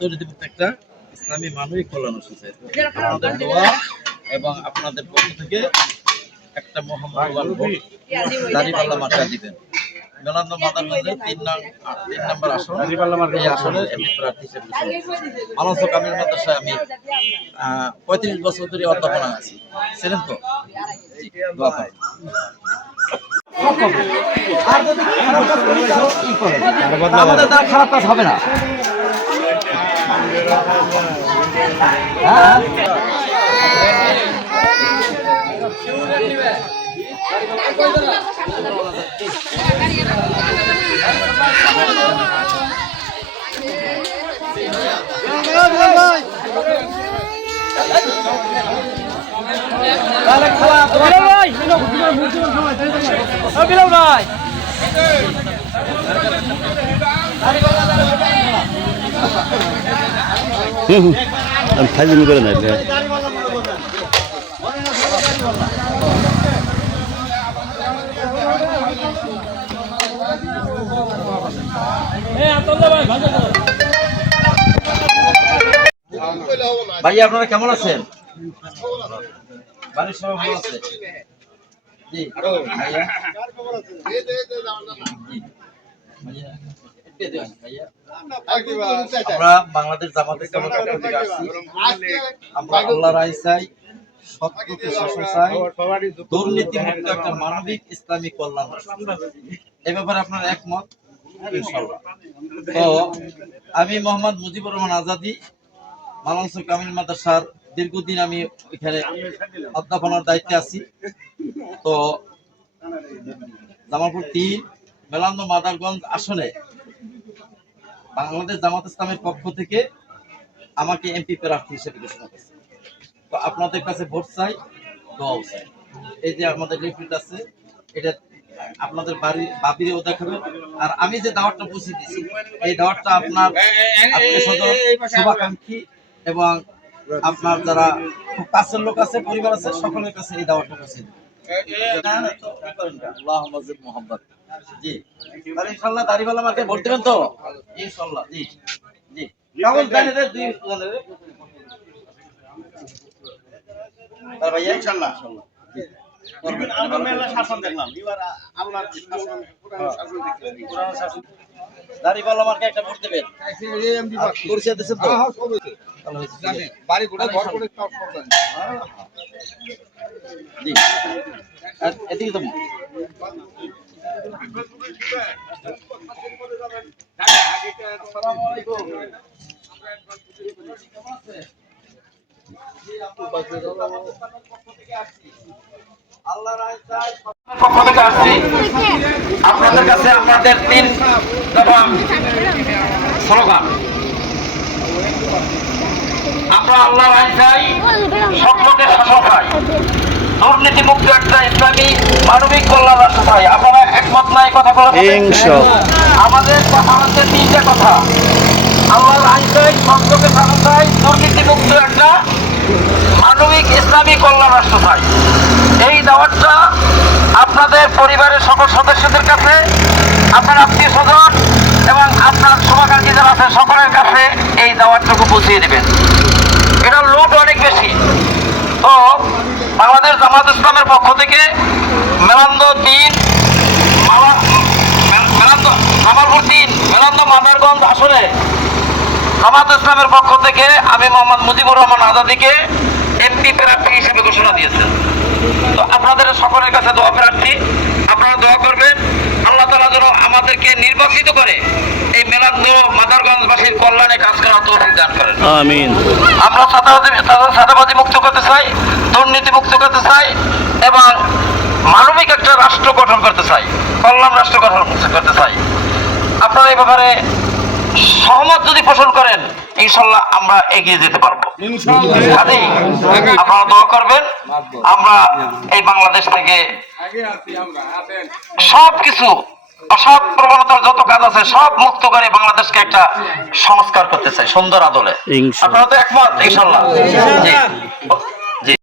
দুর্নীতিমুক্ত একটা ইসলামী মানবিক কল্যাণ সোসাইটি। আপনাদের দোয়া এবং আপনাদের পক্ষ থেকে একটা মহামূল্যবান ভোট দাঁড়িপাল্লা মার্কা দিবেন। মেলান্দ মাদারগঞ্জের 3 নম্বর আসন, এই আসনের এমপি প্রার্থী হিসেবে মালাঞ্চ কামিল মাদ্রাসায় আমি 35 বছর ধরে অধ্যাপনা আছি। ছিলেন তো? দোয়া করেন। আমাদের দ্বারা খারাপ কাজ হবে না। ফাইজিং করে নাই ভাইয়া আপনারা কেমন আছেন? বাড়ির সবাই ভালো আছে? জি ভাইয়া, আমরা বাংলাদেশ জামাত ইসলামের পক্ষ থেকে আসছি। আমরা আল্লাহর রায় চাই, সৎপথে শাসন চাই, দুর্নীতিমুক্ত একটা মানবিক ইসলামী কল্যাণ। এ ব্যাপারে আপনার একমত? ইনশাআল্লাহ। তো আমি মোহাম্মদ মুজিবুর রহমান আজাদী, মালাঞ্চ কামিল মাদ্রাসার দীর্ঘদিন আমি এখানে অধ্যাপনার দায়িত্বে আছি। তো জামালপুর 3 মেলান্দ মাদারগঞ্জ আসনে বাংলাদেশ জামাত ইসলামের পক্ষ থেকে আমাকে এমপি প্রার্থী হিসেবে ঘোষণা করেছে। তো আপনাদের কাছে ভোট চাই, দোয়াও চাই। এই যে আমাদের লিফলেট আছে, এটা আপনাদের বাবিরেও দেখাবেন। আর আমি যে দাওয়াতটা পৌঁছে দিয়েছি, এই দাওয়াতটা আপনার আত্মীয়স্বজন, শুভাকাঙ্ক্ষী এবং আপনার যারা খুব কাছের লোক আছে, পরিবার আছে, সকলের কাছে এই দাওয়াতটা পৌঁছে দিন। জি, ইনশাআল্লাহ দাড়িওয়ালা মার্কে ভোট দেবেন তো? ইনশাআল্লাহ। জি জি, কেমন জানেন রে? 2 জনের আর ভাইয়া ইনশাআল্লাহ আমরা মেলা শাসন দেখলাম, এবার আল্লাহর শাসন, কোরআনের শাসন দেখলাম। কোরআনের শাসন দাড়িওয়ালা মার্কে একটা ভোট দেবেন। এমডি পরিচয় দিয়েছেন তো? হ্যাঁ, সব হয়েছে। ভালো হয়েছে। জানেন বাড়ি ঘর করে সব জানেন। জি, আর এদিকে তো আসসালামু আলাইকুম। পক্ষ থেকে আসছি আপনাদের কাছে। আপনাদের 3 দফা স্লোগান, আমরা আল্লাহর আইন চাই, সকলকে শাসন চাই, দুর্নীতিমুক্ত একটা ইসলামী মানবিক কল্যাণ রাষ্ট্র চাই। আপনারা একমত নাই কথা বলে? আমাদের কথা হচ্ছে 3টা কথা, আল্লাহর আইন চাই, সকলকে শাসন চাই, দুর্নীতিমুক্ত একটা মানবিক ইসলামী কল্যাণ রাষ্ট্র চাই। এই দাওয়াতটা আপনাদের পরিবারের সকল সদস্যদের কাছে, আপনার আত্মীয় স্বজন এবং আপনার শুভাকাঙ্ক্ষী যারা আছে সকলের কাছে এই দাওয়াতটুকু পৌঁছিয়ে দেবেন। এটার লোড অনেক বেশি। তো বাংলাদেশ জামাত ইসলামের পক্ষ থেকে মেলান্দ 3 জামালপুর 3 মেলান্দ মাদারগঞ্জ আসনে জামাত ইসলামের পক্ষ থেকে আমি মোহাম্মদ মুজিবুর রহমান আজাদীকে এমপি প্রার্থী হিসেবে ঘোষণা দিয়েছেন। তো আপনাদের সকলের কাছে দোয়া প্রার্থী, আপনারা দোয়া করবেন আল্লাহ তাআলা যেন আমাদেরকে নির্বাচিত করে এই মেলান্দ মাদারগঞ্জবাসীর কল্যাণে কাজ করার তৌফিক দান করেন। আমিন। আমরা চাঁদাবাজি মুক্ত করতে চাই, দুর্নীতি মুক্ত করতে চাই এবং মানবিক একটা রাষ্ট্র গঠন করতে চাই, কল্যাণ রাষ্ট্র গঠন করতে চাই। আপনারা এই ব্যাপারে সহমত যদি পোষণ করেন, ইনশাআল্লাহ আমরা এগিয়ে যেতে পারবো। আপনারা দোয়া করবেন আমরা এই বাংলাদেশ থেকে সবকিছু অসৎ প্রবণতার যত কাজ আছে সব মুক্ত করে বাংলাদেশকে একটা সংস্কার করতে চাই সুন্দর আদলে। আপনারা তো একমত? ইনশাআল্লাহ।